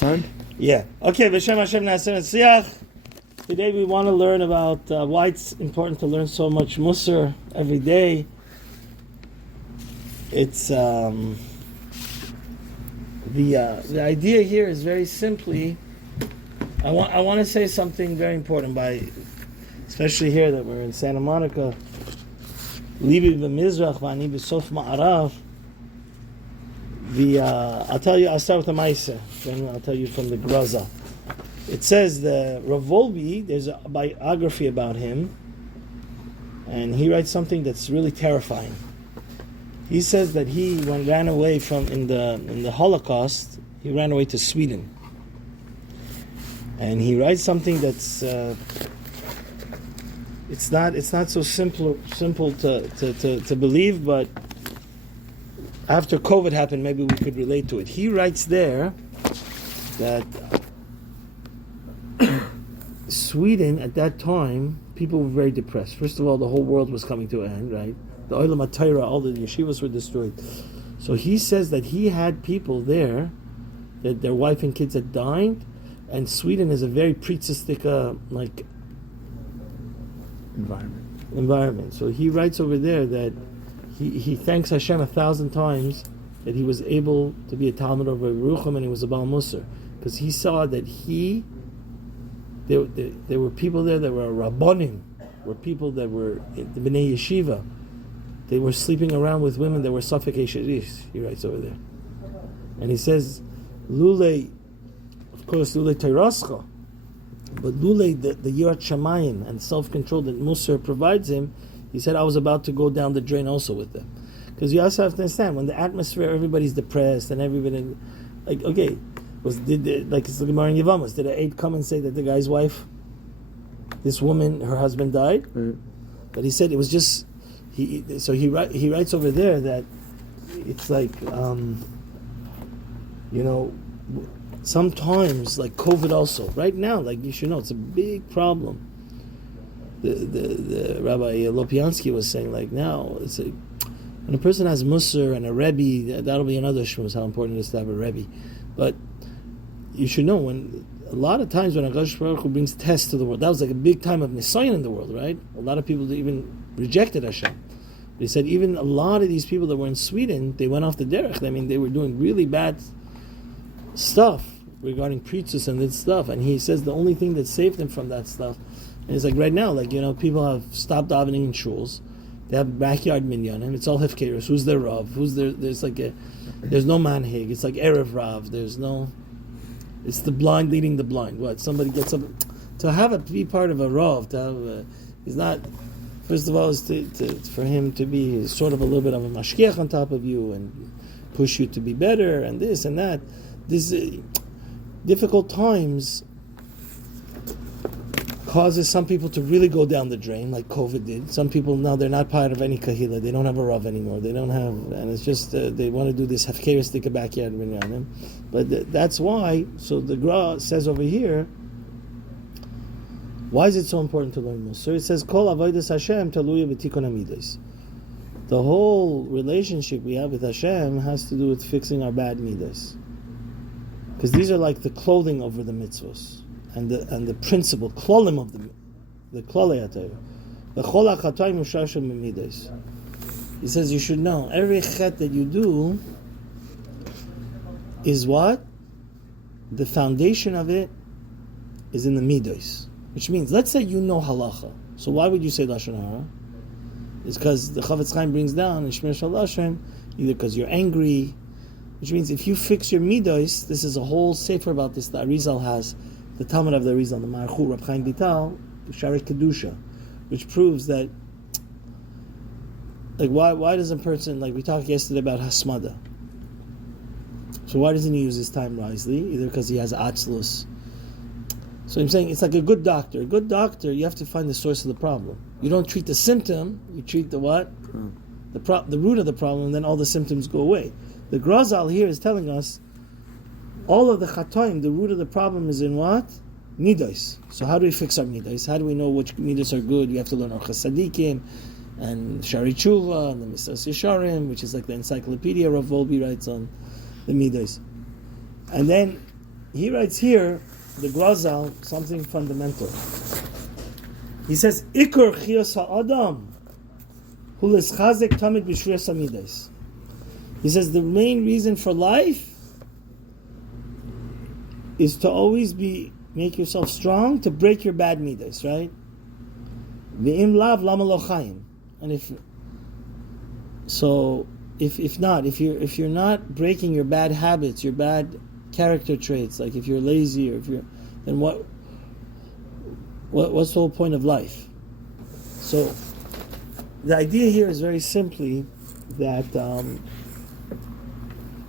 Son? Yeah. Okay, B'Shem Hashem Na'aseh Netzliach. Today we want to learn about why it's important to learn so much Mussar every day. It's the idea here is very simply. I want to say something very important especially here that we're in Santa Monica. Libi b'Mizrach v'ani b'Sof Ma'arav. I'll start with the Maisa, then I'll tell you from the Graza. It says the Rav Volbi, there's a biography about him, and he writes something that's really terrifying. He says that when ran away in the Holocaust, he ran away to Sweden. And he writes something that's it's not so simple to believe, but after COVID happened, maybe we could relate to it. He writes there that Sweden, at that time, people were very depressed. First of all, the whole world was coming to an end, right? The Olam HaTorah, all the yeshivas were destroyed. So he says that he had people there, that their wife and kids had died, and Sweden is a very priestistic, environment. So he writes over there that he thanks Hashem 1,000 times that he was able to be a Talmud of Yerucham and he was a Baal Musar, because he saw that there were people there that were Rabbanim, were people that were the Bnei Yeshiva. They were sleeping around with women that were Safek Sherish, he writes over there. And he says, Lule, of course, Lule Teirascha, but Lule, the Yirat Shamayim and self-control that Mussar provides him, he said, I was about to go down the drain also with them. Because you also have to understand, when the atmosphere, everybody's depressed and everybody, like it's the Gemara in Yevamos, did an aide come and say that the guy's wife, this woman, her husband died? Mm-hmm. But he said it was just, he writes over there that it's like, sometimes, like COVID also, right now, like you should know, it's a big problem. The Rabbi Lopiansky was saying, like now, it's like, when a person has Mussar and a Rebbe, that'll be another shmuz, how important it is to have a Rebbe. But you should know, when a lot of times when HaKadosh Baruch Hu brings tests to the world, that was like a big time of Nisayan in the world, right? A lot of people even rejected Hashem. They said even a lot of these people that were in Sweden, they went off the derech. I mean, they were doing really bad stuff regarding preachers and this stuff. And he says the only thing that saved them from that stuff, and it's like right now, people have stopped davening in shuls. They have backyard minyanim. It's all hefkeros. Who's their rav? There's no manhig. It's like erev rav. It's the blind leading the blind. What? Somebody gets up to be part of a rav. He's not. First of all, is for him to be sort of a little bit of a mashkiach on top of you and push you to be better and this and that. This difficult times causes some people to really go down the drain, like COVID did. Some people now they're not part of any kahila. They don't have a rav anymore. They don't have, and it's just they want to do this hefkeristic backyard minyanim. But that's why. So the Gra says over here, why is it so important to learn Mussar? It says kol avodas Hashem taluya b'tikun hamidos. The whole relationship we have with Hashem has to do with fixing our bad midas, because these are like the clothing over the mitzvos. And the principle, klolim of the klolei HaTorah. The chol hachatayim ushashim b'midos. He says you should know every chet that you do is what? The foundation of it is in the midos. Which means, let's say you know halacha. So why would you say lashon hara? It's because the Chavetz Chaim brings down in Shmir Shal Lashon, either because you're angry, which means if you fix your midos, this is a whole sefer about this. The Arizal has. The Talmud of the Arizal, the Marchu, Rab Chaim Vital, Sharet Kedusha, which proves that, like, why does a person, like we talked yesterday about Hasmada, so why doesn't he use his time wisely? Either because he has Atzlus. So I'm saying it's like a good doctor. A good doctor, you have to find the source of the problem. You don't treat the symptom, you treat the what? The root of the problem, and then all the symptoms go away. The Grazal here is telling us all of the chatoim, the root of the problem is in what? Midos. So how do we fix our midos? How do we know which midos are good? You have to learn Orchos Tzadikim and Shari Tshuva and the Misas Yesharim, which is like the encyclopedia Rav Volbi writes on the midos. And then he writes here, the Glazal, something fundamental. He says, Ikur chiyos ha'adam hu leschazek tamid b'shviyas hamidos. He says the main reason for life is to always make yourself strong, to break your bad midas, right? V'im lav lama lo chayim. And if you're not breaking your bad habits, your bad character traits, like if you're lazy or then what's the whole point of life? So the idea here is very simply that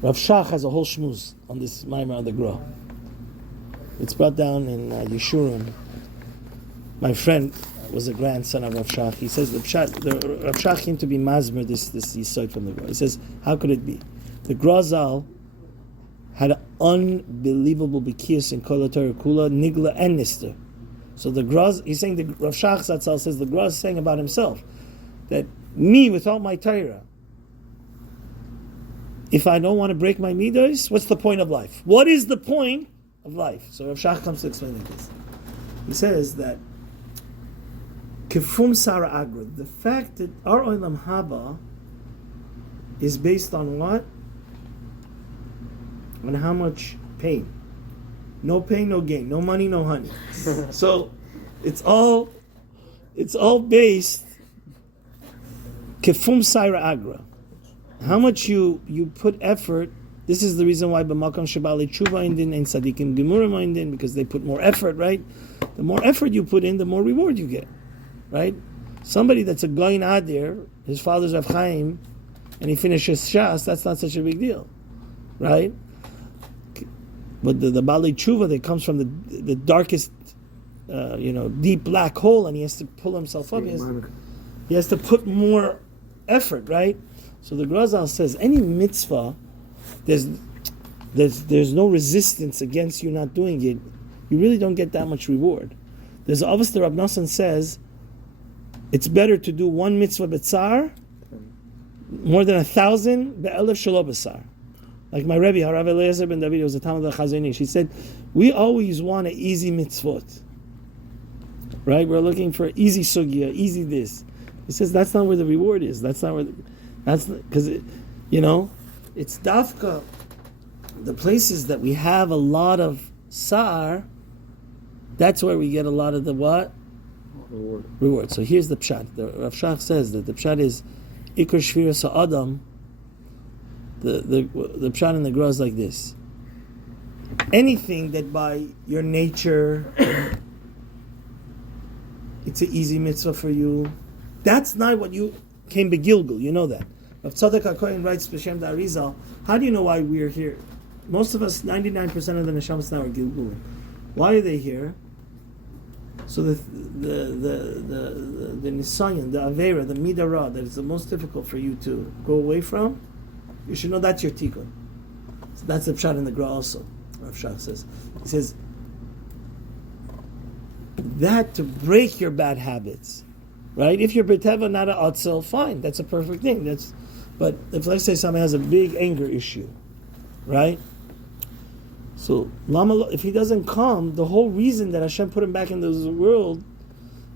Rav Shach has a whole shmuz on this Maimar of the Gra. It's brought down in Yeshurun. My friend was a grandson of Rav Shach. He says Rav Shach came to be mazmer this yisod from the Gra. He says, how could it be? The Grazal had an unbelievable bikiyas in Kol HaTorah Kula, Nigla and Nister. So he's saying, the Rav Shach Zatzal says, the Graz is saying about himself, that me, without my Torah, if I don't want to break my midos, what's the point of life? What is the point of life? So Rav Shach comes to explain this. He says that Kifum Sara Agra, the fact that our Olam Haba is based on what? On how much pain. No pain, no gain. No money, no honey. So it's all based Kifum Sara Agra. How much you put effort. This is the reason why b'makam shabali tshuva indin and tzadikim gemurim indin, because they put more effort, right? The more effort you put in, the more reward you get, right? Somebody that's a goyin adir, his father's Rav Chaim, and he finishes Shas, that's not such a big deal, right? But the bali tshuva that comes from the darkest, deep black hole, and he has to pull himself up. He has to put more effort, right? So the Grazal says any mitzvah, there's no resistance against you not doing it. You really don't get that much reward. There's obviously Rab Nosson says it's better to do one mitzvah b'tzar more than 1,000 be'elef shelo b'tzar. Like my Rebbe, Harav Eliezer ben David, was a Talmud of Chazon Ish. He said, we always want an easy mitzvot, right? We're looking for easy sugya, easy this. He says that's not where the reward is. That's because it's dafka, the places that we have a lot of sar, that's where we get a lot of the what? Reward. So here's the pshat. The Rav Shach says that the pshat is Iker Shviras Ha'adam. The pshat in the Gra is like this. Anything that by your nature it's an easy mitzvah for you, that's not what you came begilgul. You know that. Rav Tzadok HaKohen writes B'Shem D'Arizal, how do you know why we're here? Most of us, 99% of the neshamas now are gilgulim. Why are they here? So the nisayon, the avera, the midara, that is the most difficult for you to go away from, you should know that's your tikkun. So that's the pshat in the Gra also. Rav Shach says. He says that to break your bad habits, right? If you're beteva not a atzel, fine, that's a perfect thing. But if let's say somebody has a big anger issue, right? So if he doesn't come, the whole reason that Hashem put him back into this world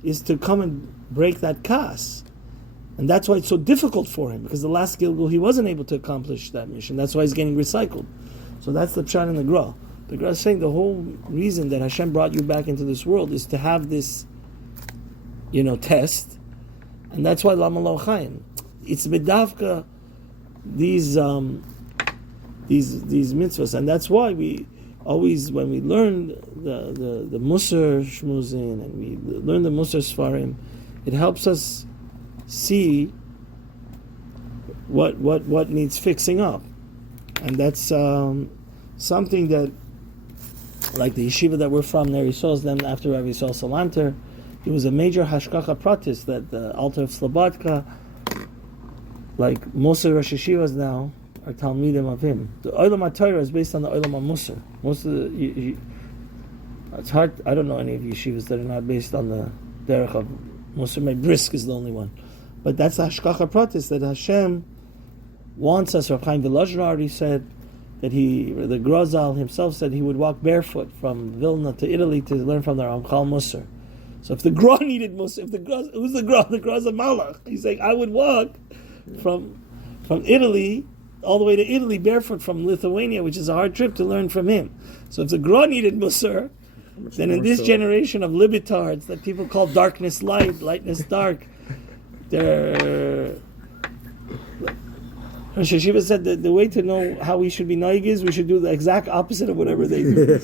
is to come and break that kas. And that's why it's so difficult for him, because the last Gilgul he wasn't able to accomplish that mission. That's why he's getting recycled. So that's the pshat in the Gra. The Gra is saying the whole reason that Hashem brought you back into this world is to have this, test. And that's why Lama Lo Chaim. It's bedavka these mitzvahs, and that's why we always, when we learn the Mussar Shmuzin and we learn the Mussar Sfarim, it helps us see what needs fixing up, and that's something that, like the yeshiva that we're from, Ner Yisrael's, then after Rabbi Yisrael Salanter, it was a major hashkacha pratis that the Alter of Slobodka, like most of Rosh Yeshivas now, are Talmidim of him. The Olam HaTorah is based on the Olam HaMussar. Most of the it's hard. I don't know any of yeshivas that are not based on the derech of Mussar. My Brisk is the only one, but that's the hashkacha pratis that Hashem wants us. Rav Chaim Velazher already said that the Grozal himself said he would walk barefoot from Vilna to Italy to learn from the Ramchal Mussar. So if the Gra needed Mussar, who's the Gra? The Gra's a Malach. He's saying, I would walk from Italy all the way to Italy barefoot from Lithuania, which is a hard trip, to learn from him. So if the Gra needed Mussar, then in this generation of libitards that people call darkness light, lightness dark, they're... Rosh Hashiva said that the way to know how we should be naig is we should do the exact opposite of whatever they do.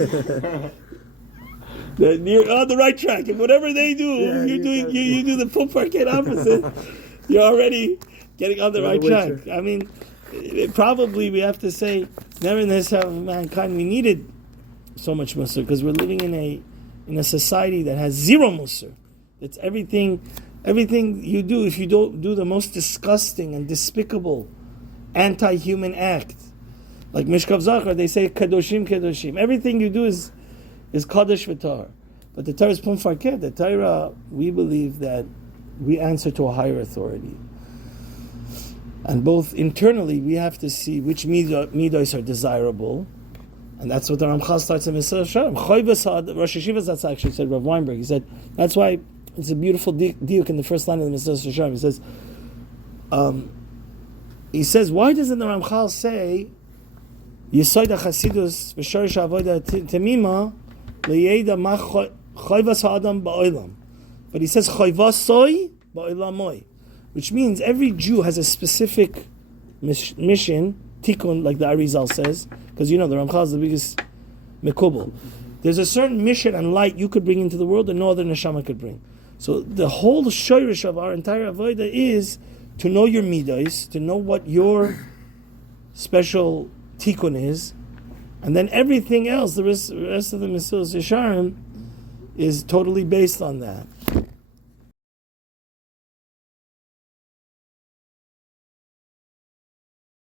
You're on the right track, and whatever they do, you do the full parquet opposite. You're already getting on the right track. I mean, probably we have to say, never in the history of mankind we needed so much mussar, because we're living in a society that has zero mussar. It's everything you do. If you don't do the most disgusting and despicable anti-human act, like Mishkav Zachar, they say kadoshim kadoshim. Everything you do is kadosh v'tar. But the Torah is pum farket. The Torah, we believe that we answer to a higher authority, and both internally we have to see which midos are desirable, and that's what the Ramchal starts in Mesilas Yesharim. Rosh Hashiva, that's actually said Rav Weinberg. He said that's why it's a beautiful diuk in the first line of the Mesilas Yesharim. He says, why doesn't the Ramchal say Yisoid HaChasidus v'Shorish HaAvoda Temima leYeda ma Chayvas HaAdam ba'olam? But he says Chayvasoi ba'olamoi, which means every Jew has a specific mission, tikkun, like the Arizal says, because the Ramchal is the biggest mekubal. There's a certain mission and light you could bring into the world that no other neshama could bring. So the whole shorish of our entire avodah is to know your midos, to know what your special tikkun is, and then everything else, the rest of the Mesilas Yesharim, is totally based on that.